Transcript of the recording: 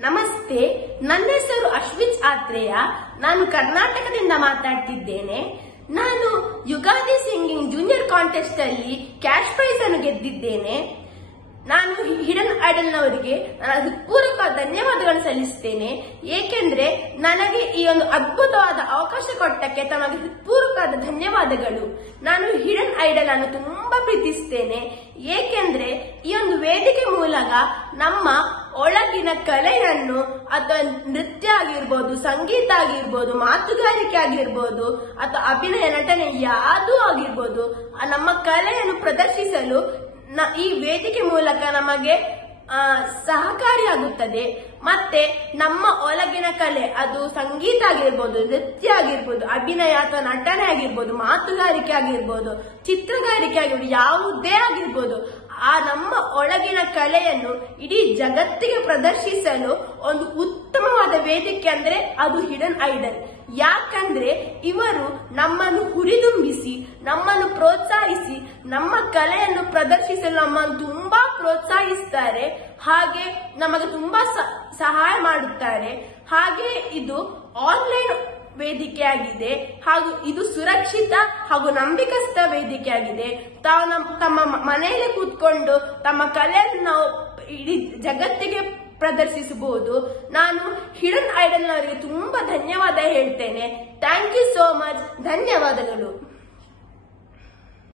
ನಮಸ್ತೆ, ನನ್ನ ಹೆಸರು ಅಶ್ವಿತ್ ಆತ್ರೇಯ. ನಾನು ಕರ್ನಾಟಕದಿಂದ ಮಾತಾಡ್ತಿದ್ದೇನೆ. ನಾನು ಯುಗಾದಿ ಸಿಂಗಿಂಗ್ ಜೂನಿಯರ್ ಕಾಂಟೆಸ್ಟ್ ಅಲ್ಲಿ ಕ್ಯಾಶ್ ಪ್ರೈಸ್ ಅನ್ನು ಗೆದ್ದಿದ್ದೇನೆ. ನಾನು ಹಿಡನ್ ಐಡಲ್ನವರಿಗೆ ನನ್ನ ಹೃತ್ಪೂರ್ವಕ ಧನ್ಯವಾದಗಳನ್ನು ಸಲ್ಲಿಸುತ್ತೇನೆ. ಏಕೆಂದ್ರೆ ನನಗೆ ಈ ಒಂದು ಅದ್ಭುತವಾದ ಅವಕಾಶ ಕೊಟ್ಟಕ್ಕೆ ತಮಗೆ ಹೃತ್ಪೂರ್ವಕವಾದ ಧನ್ಯವಾದಗಳು. ನಾನು ಹಿಡನ್ ಐಡಲ್ ಅನ್ನು ತುಂಬಾ ಪ್ರೀತಿಸುತ್ತೇನೆ. ಏಕೆಂದ್ರೆ ಈ ಒಂದು ವೇದಿಕೆ ಮೂಲಕ ನಮ್ಮ ಒಳಗಿನ ಕಲೆಯನ್ನು ಅಥವಾ ನೃತ್ಯ ಆಗಿರ್ಬೋದು, ಸಂಗೀತ ಆಗಿರ್ಬೋದು, ಮಾತುಗಾರಿಕೆ ಆಗಿರ್ಬೋದು ಅಥವಾ ಅಭಿನಯ ನಟನೆ ಯಾವುದೂ ಆಗಿರ್ಬೋದು, ನಮ್ಮ ಕಲೆಯನ್ನು ಪ್ರದರ್ಶಿಸಲು ಈ ವೇದಿಕೆ ಮೂಲಕ ನಮಗೆ ಸಹಕಾರಿಯಾಗುತ್ತದೆ. ಮತ್ತೆ ನಮ್ಮ ಒಳಗಿನ ಕಲೆ, ಅದು ಸಂಗೀತ ಆಗಿರ್ಬೋದು, ನೃತ್ಯ ಆಗಿರ್ಬೋದು, ಅಭಿನಯ ಅಥವಾ ನಟನೆ ಆಗಿರ್ಬೋದು, ಮಾತುಗಾರಿಕೆ ಆಗಿರ್ಬೋದು, ಚಿತ್ರಗಾರಿಕೆ ಆಗಿರ್ಬೋದು, ಯಾವುದೇ ಆಗಿರ್ಬೋದು, ಆ ನಮ್ಮ ಒಳಗಿನ ಕಲೆಯನ್ನು ಇಡೀ ಜಗತ್ತಿಗೆ ಪ್ರದರ್ಶಿಸಲು ಒಂದು ಉತ್ತಮವಾದ ವೇದಿಕೆ ಅಂದ್ರೆ ಅದು ಹಿಡನ್ ಐಡಲ್. ಯಾಕಂದ್ರೆ ಇವರು ನಮ್ಮನ್ನು ಹುರಿದುಂಬಿಸಿ, ನಮ್ಮನ್ನು ಪ್ರೋತ್ಸಾಹಿಸಿ, ನಮ್ಮ ಕಲೆಯನ್ನು ಪ್ರದರ್ಶಿಸಲು ನಮ್ಮನ್ನು ತುಂಬಾ ಪ್ರೋತ್ಸಾಹಿಸ್ತಾರೆ. ಹಾಗೆ ನಮಗೆ ತುಂಬಾ ಸಹಾಯ ಮಾಡುತ್ತಾರೆ. ಹಾಗೆ ಇದು ಆನ್ಲೈನ್ ವೇದಿಕೆಯಾಗಿದೆ ಹಾಗೂ ಇದು ಸುರಕ್ಷಿತ ಹಾಗೂ ನಂಬಿಕಸ್ಥ ವೇದಿಕೆಯಾಗಿದೆ. ತಮ್ಮ ಮನೆಯಲ್ಲೇ ಕೂತ್ಕೊಂಡು ತಮ್ಮ ಕಲೆಯನ್ನು ನಾವು ಇಡೀ ಜಗತ್ತಿಗೆ ಪ್ರದರ್ಶಿಸಬಹುದು. ನಾನು ಹಿಡನ್ ಐಡಲ್ನವರಿಗೆ ತುಂಬಾ ಧನ್ಯವಾದ ಹೇಳ್ತೇನೆ. Thank you so much. ಧನ್ಯವಾದಗಳು.